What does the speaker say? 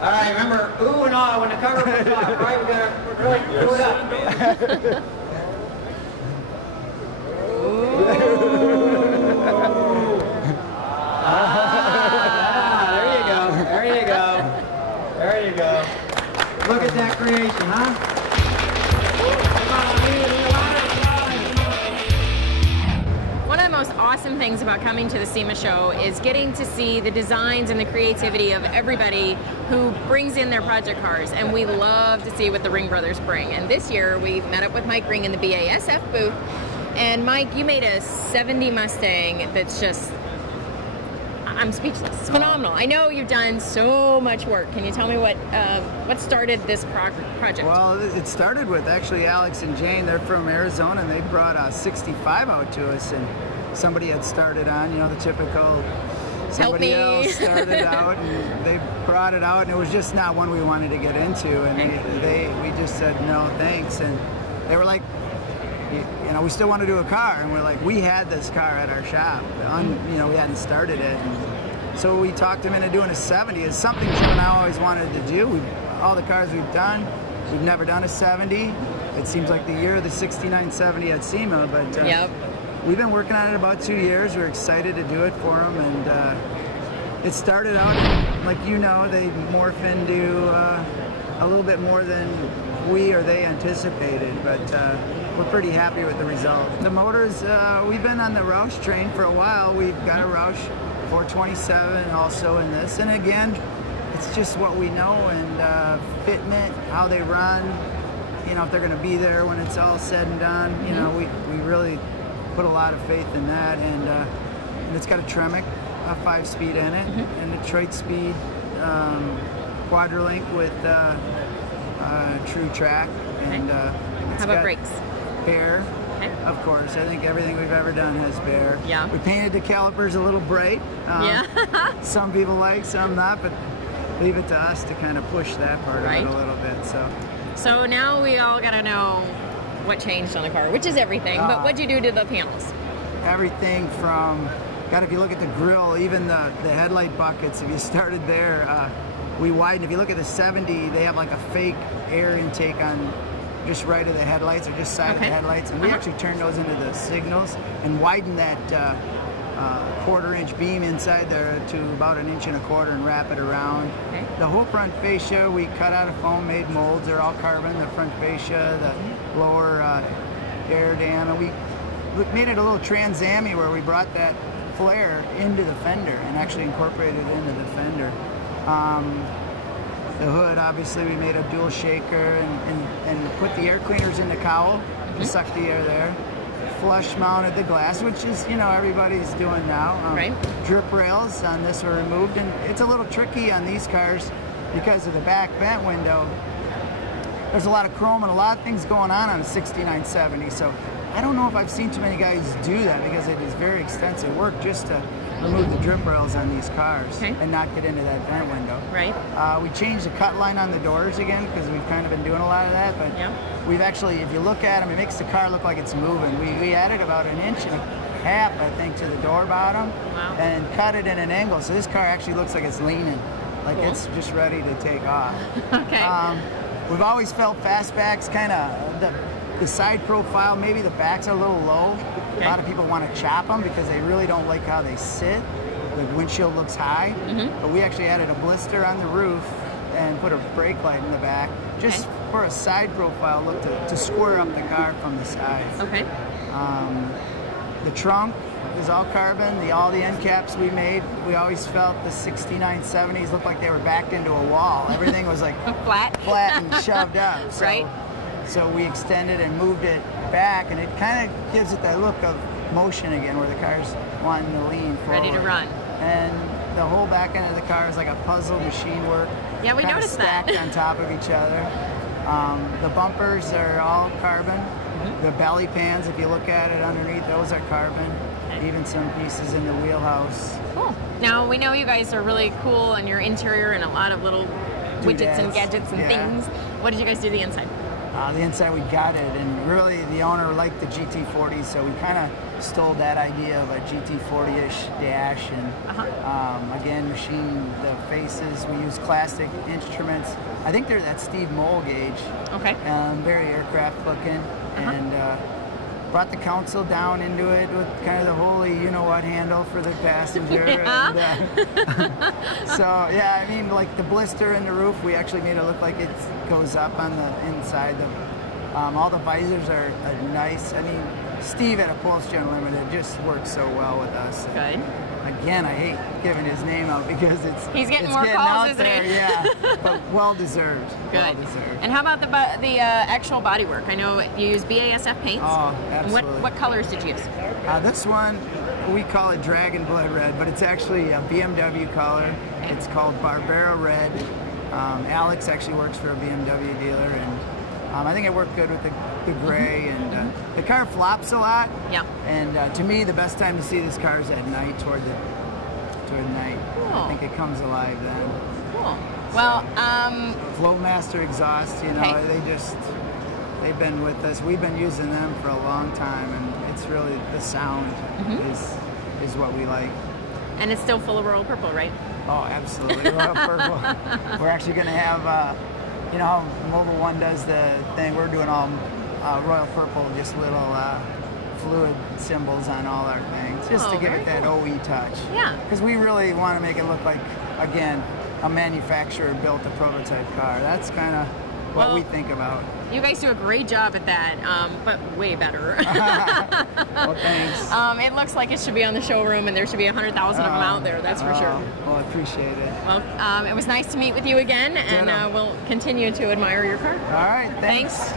All right, remember, ooh and ah when the cover comes off, right? We're going to really do it up. There you go. There you go. There you go. Look at that creation, huh? One of the most awesome things about coming to the SEMA show is getting to see the designs and the creativity of everybody who brings in their project cars, and we love to see what the Ringbrothers bring. And this year we met up with Mike Ring in the BASF booth, and Mike, you made a 70 Mustang that's just, I'm speechless. It's phenomenal. I know you've done so much work. Can you tell me what started this project? Well, it started with actually Alex and Jane. They're from Arizona, and they brought a 65 out to us, and somebody had started on, you know, the typical somebody else started out, and they brought it out, and it was just not one we wanted to get into, and we just said no thanks, and they were like, you know, we still want to do a car, and we're like, we had this car at our shop, you know, we hadn't started it, and so we talked him into doing a 70. It's something Jim and I always wanted to do. All the cars we've done, we've never done a 70. It seems like the year of the 69 70 at SEMA, but we've been working on it about 2 years. We're excited to do it for them, and it started out, like you know, they morph into a little bit more than we or they anticipated, but we're pretty happy with the result. The motors, we've been on the Roush train for a while. We've got a Roush 427 also in this, and again, it's just what we know, and fitment, how they run, you know, if they're going to be there when it's all said and done. You know, we really put a lot of faith in that, and it's got a Tremec, a 5-speed in it, and a Detroit speed quadrolink with true track, and how about brakes? Bear, of course. I think everything we've ever done has Bear. Yeah. We painted the calipers a little bright. Some people like, some not, but leave it to us to kind of push that part of it a little bit. So now we all got to know what changed on the car, which is everything. But what'd you do to the panels? Everything from, God, if you look at the grill, even the headlight buckets, if you started there, we widened. If you look at the 70, they have like a fake air intake on just right of the headlights, or just side of the headlights, and we actually turned those into the signals and widened that 1/4-inch beam inside there to about 1 1/4 inches and wrap it around. The whole front fascia we cut out of foam, made molds. They're all carbon. The front fascia, the lower air dam, and we made it a little Trans Am where we brought that flare into the fender and actually incorporated it into the fender. The hood, obviously, we made a dual shaker and put the air cleaners in the cowl to suck the air there. Flush mounted the glass, which is, you know, everybody's doing now. Drip rails on this were removed, and it's a little tricky on these cars because of the back vent window. There's a lot of chrome and a lot of things going on a 69 70, so I don't know if I've seen too many guys do that, because it is very extensive work just to remove the drip rails on these cars and not get into that vent window. We changed the cut line on the doors again, because we've kind of been doing a lot of that, but we've actually, if you look at them, it makes the car look like it's moving. We added about 1.5 inches, I think, to the door bottom and cut it in an angle, so this car actually looks like it's leaning, like it's just ready to take off. We've always felt fastbacks, kind of the side profile, maybe the backs are a little low. A lot of people want to chop them because they really don't like how they sit. The windshield looks high, but we actually added a blister on the roof and put a brake light in the back, just for a side profile look to square up the car from the sides. The trunk is all carbon. All the end caps we made, we always felt the 69 70s looked like they were backed into a wall. Everything was like flat and shoved up. So we extended and moved it back, and it kind of gives it that look of motion again, where the car's wanting to lean forward. Ready to run. And the whole back end of the car is like a puzzle machine work. Yeah, we noticed that. Stacked on top of each other. The bumpers are all carbon. The belly pans, if you look at it underneath, those are carbon. Even some pieces in the wheelhouse. Cool. Now, we know you guys are really cool in your interior and a lot of little widgets and gadgets and things. What did you guys do to the inside? the inside we got it, and really the owner liked the GT40, so we kind of stole that idea of a GT40-ish dash, and again machined the faces. We used classic instruments. I think they're that Steve Mole gauge. Okay. Very aircraft looking, and brought the console down into it with kind of the holy you-know-what handle for the passenger. Yeah. And, so, yeah, I mean, like the blister in the roof, we actually made it look like it goes up on the inside. All the visors are nice. I mean, Steve at Upholstery Unlimited just works so well with us. Good. Again, I hate giving his name out because he's getting it's more getting calls, out isn't there, he? yeah, but well deserved. Good. Well deserved. And how about the actual bodywork? I know you use BASF paints. Oh, absolutely. And what colors did you use? This one, we call it Dragon Blood Red, but it's actually a BMW color. It's called Barbero Red. Alex actually works for a BMW dealer, and I think it worked good with the gray, and the car flops a lot. Yeah. And to me, the best time to see this car is at night, toward night. Cool. I think it comes alive then. Cool. Well, Flowmaster exhaust, you know, they've been with us. We've been using them for a long time, and it's really the sound is what we like. And it's still full of royal purple, right? Oh, absolutely, royal purple. We're actually going to have, you know how Mobile One does the thing. We're doing all royal purple, just little fluid symbols on all our things, just to give it that OE touch. Yeah. Because we really want to make it look like, again, a manufacturer built a prototype car. That's kind of what we think about. You guys do a great job at that, but way better. Well, thanks. It looks like it should be on the showroom, and there should be 100,000 of them out there, that's for sure. Well, I appreciate it. Well, it was nice to meet with you again, and we'll continue to admire your car. All right, thanks.